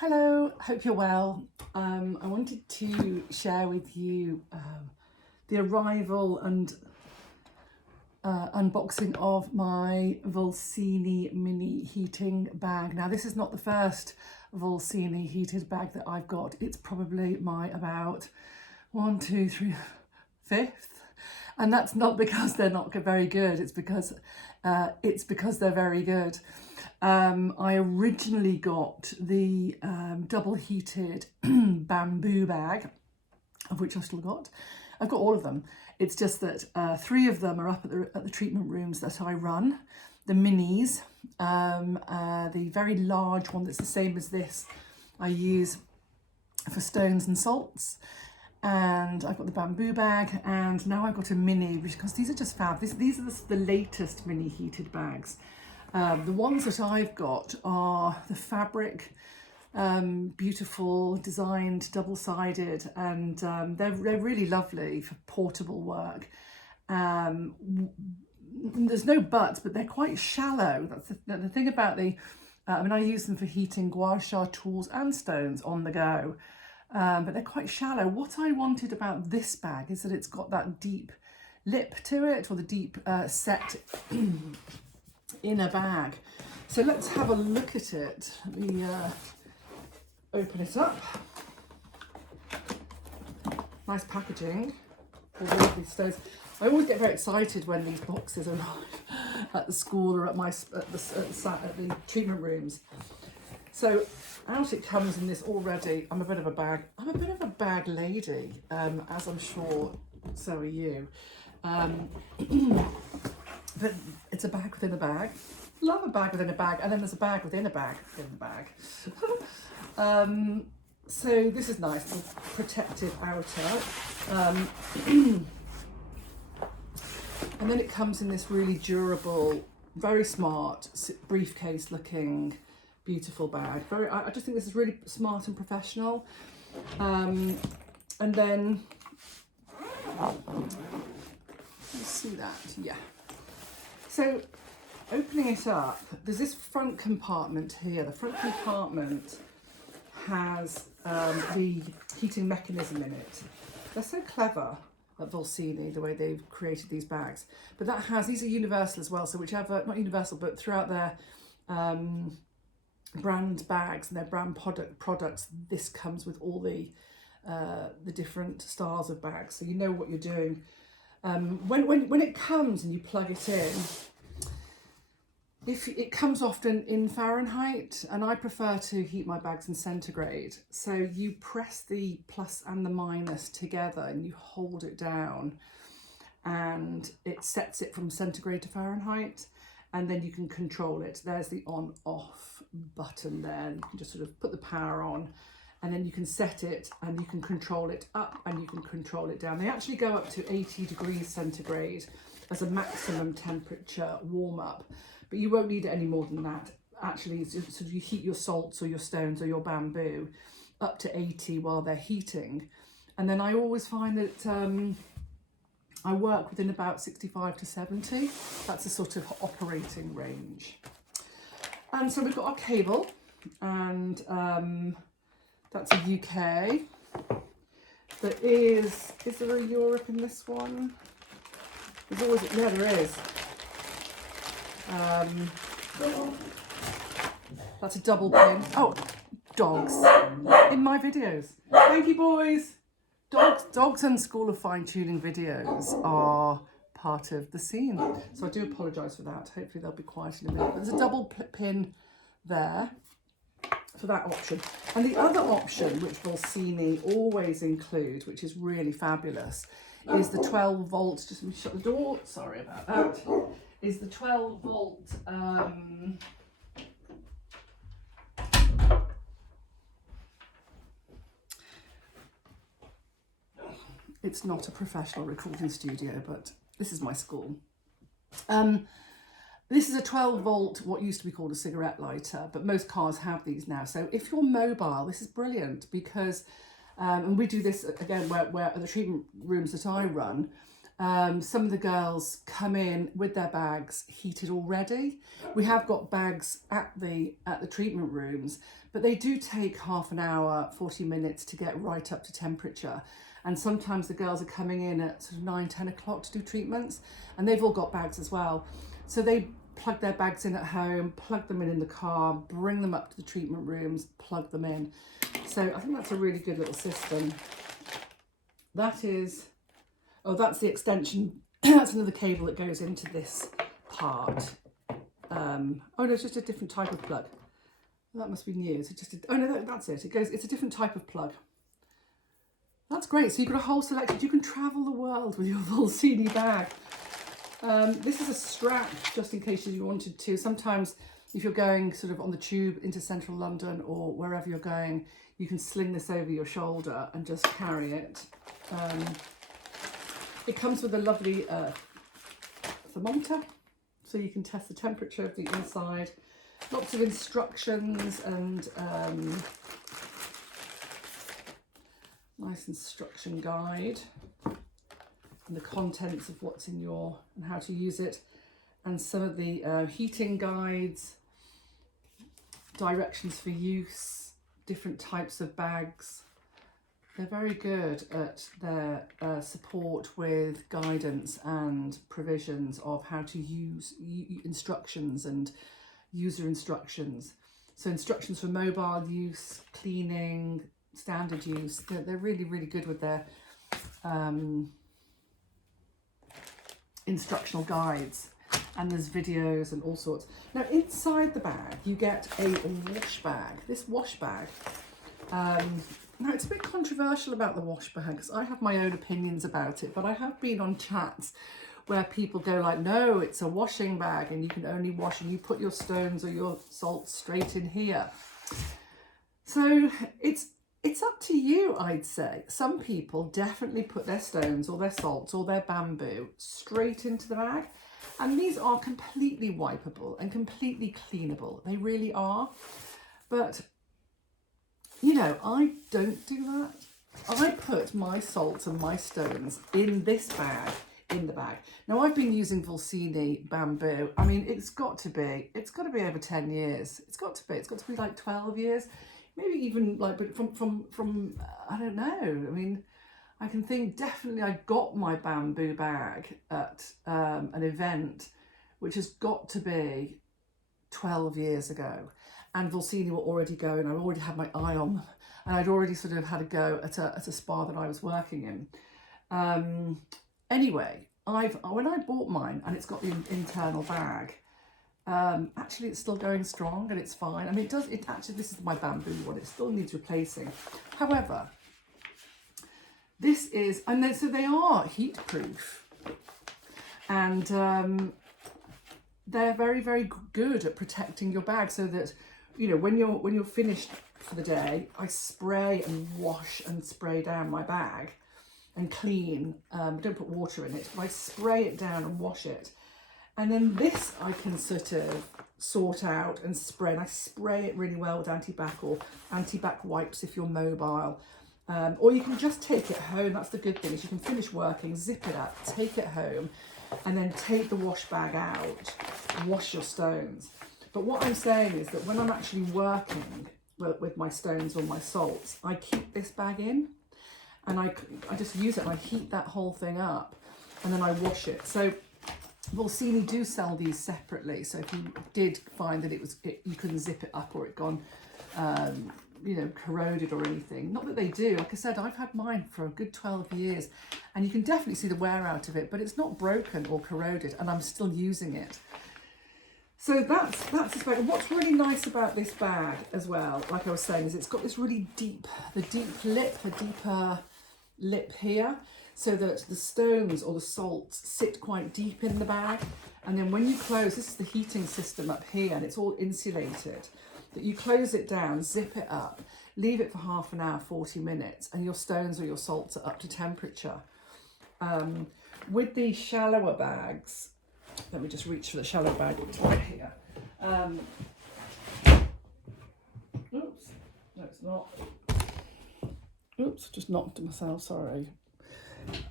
Hello, hope you're well. I wanted to share with you the arrival and unboxing of my VULSINI mini heating bag. Now, this is not the first VULSINI heated bag that I've got. It's probably my about 1, 2, 3, fifth. And that's not because they're not very good. It's because they're very good. I originally got the double heated bamboo bag, of which I've still got. I've got all of them. It's just that 3 of them are up at the treatment rooms that I run. The minis, the very large one that's the same as this, I use for stones and salts. And I've got the bamboo bag, and now I've got a mini, because these are just fab. These are the latest mini heated bags. The ones that I've got are the fabric, beautiful, designed, double-sided, and they're really lovely for portable work. There's no but they're quite shallow. That's the thing about the, I use them for heating gua sha tools and stones on the go. But they're quite shallow. What I wanted about this bag is that it's got that deep lip to it, or the deep set inner bag. So let's have a look at it. Let me open it up. Nice packaging. All of these stones. I always get very excited when these boxes arrive at the school or at the treatment rooms. So out it comes in this already. I'm a bit of a bag lady, as I'm sure so are you. But it's a bag within a bag. Love a bag within a bag, and then there's a bag within a bag within a bag. So this is nice, the protective outer. And then it comes in this really durable, very smart, briefcase looking, beautiful bag. I just think this is really smart and professional. And then, let's see that, yeah. So opening it up, there's this front compartment here. The front compartment has the heating mechanism in it. They're so clever at VULSINI, the way they've created these bags. But these are universal as well. So whichever, not universal, but throughout their brand bags and their brand products, this comes with all the different styles of bags. So you know what you're doing. When it comes and you plug it in, if it comes often in Fahrenheit, and I prefer to heat my bags in centigrade. So you press the plus and the minus together and you hold it down, and it sets it from centigrade to Fahrenheit, and then you can control it. There's the on-off button there. You can just sort of put the power on, and then you can set it, and you can control it up and you can control it down. They actually go up to 80 degrees centigrade as a maximum temperature warm up, but you won't need it any more than that. Actually, so you heat your salts or your stones or your bamboo up to 80 while they're heating. And then I always find that I work within about 65 to 70. That's a sort of operating range. And so we've got our cable, and that's a UK. Is there a Europe in this one? There's always, yeah, there is. That's a double pin. Oh, dogs in my videos. Thank you, boys. Dogs and School of Fine Tuning videos are part of the scene. So I do apologise for that. Hopefully they'll be quiet in a minute. But there's a double pin there for that option. And the other option, which VULSINI always include, which is really fabulous, is the 12 volt, just let me shut the door, sorry about that, is the 12 volt it's not a professional recording studio, but this is my school. This is a 12 volt, what used to be called a cigarette lighter, but most cars have these now. So if you're mobile, this is brilliant, because and we do this again where at the treatment rooms that I run, Some of the girls come in with their bags heated already. We have got bags at the treatment rooms, but they do take half an hour, 40 minutes to get right up to temperature. And sometimes the girls are coming in at sort of 9, 10 o'clock to do treatments, and they've all got bags as well. So they plug their bags in at home, plug them in the car, bring them up to the treatment rooms, plug them in. So I think that's a really good little system. That is, oh, that's the extension. That's another cable that goes into this part. Oh no, it's just a different type of plug. That must be new. It's just oh no, that's it. It's a different type of plug. That's great. So you've got a whole selection. You can travel the world with your VULSINI bag. This is a strap, just in case you wanted to. Sometimes if you're going sort of on the tube into central London or wherever you're going, you can sling this over your shoulder and just carry it. It comes with a lovely thermometer, so you can test the temperature of the inside. Lots of instructions and nice instruction guide, and the contents of what's in your and how to use it, and some of the heating guides, directions for use, different types of bags. They're very good at their support with guidance and provisions of how to use instructions and user instructions. So instructions for mobile use, cleaning, standard use. They're really, really good with their instructional guides, and there's videos and all sorts. Now inside the bag you get a wash bag. This wash bag, now it's a bit controversial about the wash bag because I have my own opinions about it, but I have been on chats where people go like, no, it's a washing bag and you can only wash and you put your stones or your salts straight in here. So it's up to you, I'd say. Some people definitely put their stones or their salts or their bamboo straight into the bag, and these are completely wipeable and completely cleanable. They really are. But, you know, I don't do that. I put my salts and my stones in this bag, in the bag. Now I've been using VULSINI bamboo. I mean, it's got to be over 10 years. It's got to be like 12 years. Maybe even like, but from I don't know. I mean, I can think definitely I got my bamboo bag at an event, which has got to be 12 years ago. And VULSINI were already going. I already had my eye on them, and I'd already sort of had a go at a spa that I was working in. Anyway, when I bought mine, and it's got the internal bag. Actually it's still going strong and it's fine. I mean, this is my bamboo one, it still needs replacing. However, this is, and so they are heat proof, and they're very, very good at protecting your bag, so that, you know, when you're finished for the day, I spray and wash and spray down my bag and clean. Don't put water in it, but I spray it down and wash it. And then this I can sort out and spray. And I spray it really well with anti-bac or anti-bac wipes if you're mobile. Or you can just take it home. That's the good thing, is you can finish working, zip it up, take it home, and then take the wash bag out, wash your stones. But what I'm saying is that when I'm actually working with my stones or my salts, I keep this bag in, and I just use it and I heat that whole thing up, and then I wash it. So VULSINI do sell these separately, so if you did find that you couldn't zip it up or it gone you know, corroded or anything, not that they do, like I said, I've had mine for a good 12 years and you can definitely see the wear out of it, but it's not broken or corroded, and I'm still using it. So that's this bag. And what's really nice about this bag as well, like I was saying, is it's got this really deeper lip here, so that the stones or the salts sit quite deep in the bag. And then when you close, this is the heating system up here, and it's all insulated, that you close it down, zip it up, leave it for half an hour, 40 minutes, and your stones or your salts are up to temperature. With the shallower bags, let me just reach for the shallow bag, it's right here. Oops, no it's not. Oops, just knocked myself, sorry.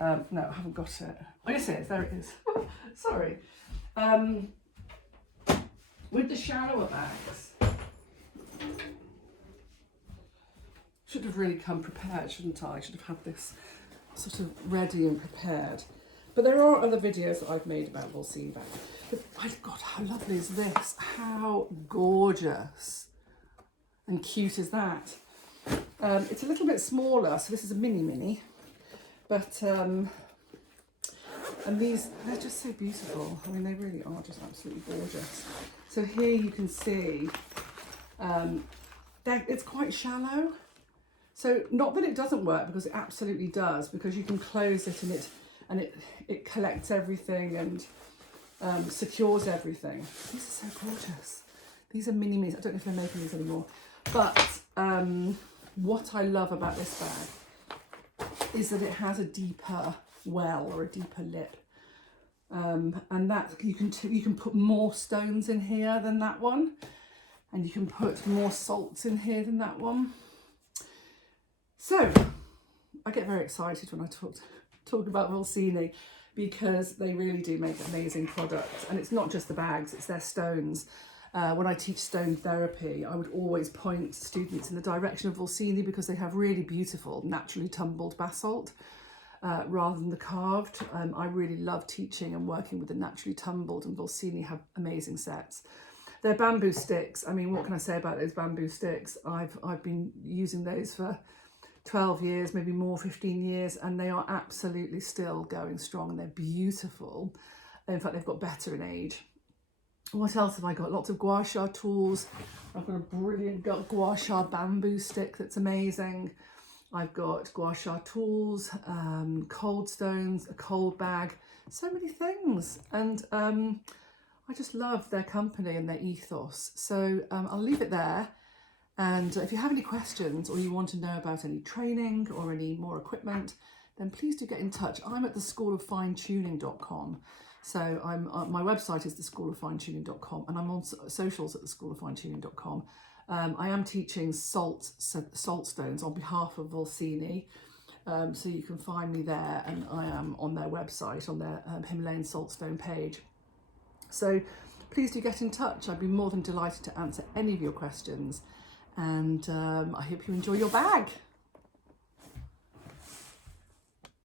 No, I haven't got it. Oh, yes, it is. There it is. Sorry. With the shallower bags, should have really come prepared, shouldn't I? I should have had this sort of ready and prepared. But there are other videos that I've made about VULSINI bags. But God, how lovely is this? How gorgeous and cute is that? It's a little bit smaller, so this is a mini, but and these, they're just so beautiful. I mean, they really are just absolutely gorgeous. So here you can see it's quite shallow. So not that it doesn't work, because it absolutely does, because you can close it and it collects everything and secures everything. These are so gorgeous. These are mini-minis. I don't know if they're making these anymore. But what I love about this bag is that it has a deeper well, or a deeper lip. And that you can put more stones in here than that one. And you can put more salts in here than that one. So I get very excited when I talk about VULSINI, because they really do make amazing products. And it's not just the bags, it's their stones. When I teach stone therapy, I would always point students in the direction of VULSINI, because they have really beautiful, naturally tumbled basalt rather than the carved. I really love teaching and working with the naturally tumbled, and VULSINI have amazing sets. Their bamboo sticks, I mean, what can I say about those bamboo sticks? I've been using those for 12 years, maybe more, 15 years, and they are absolutely still going strong, and they're beautiful. In fact, they've got better in age. What else have I got? Lots of gua sha tools. I've got a brilliant gua sha bamboo stick that's amazing. I've got gua sha tools, cold stones, a cold bag, so many things. And I just love their company and their ethos. So I'll leave it there. And if you have any questions, or you want to know about any training or any more equipment, then please do get in touch. I'm at theschooloffinetuning.com. So my website is theschooloffinetuning.com, and I'm on socials at theschooloffinetuning.com. I am teaching salt stones on behalf of VULSINI. So you can find me there, and I am on their website, on their Himalayan saltstone page. So please do get in touch. I'd be more than delighted to answer any of your questions. And I hope you enjoy your bag.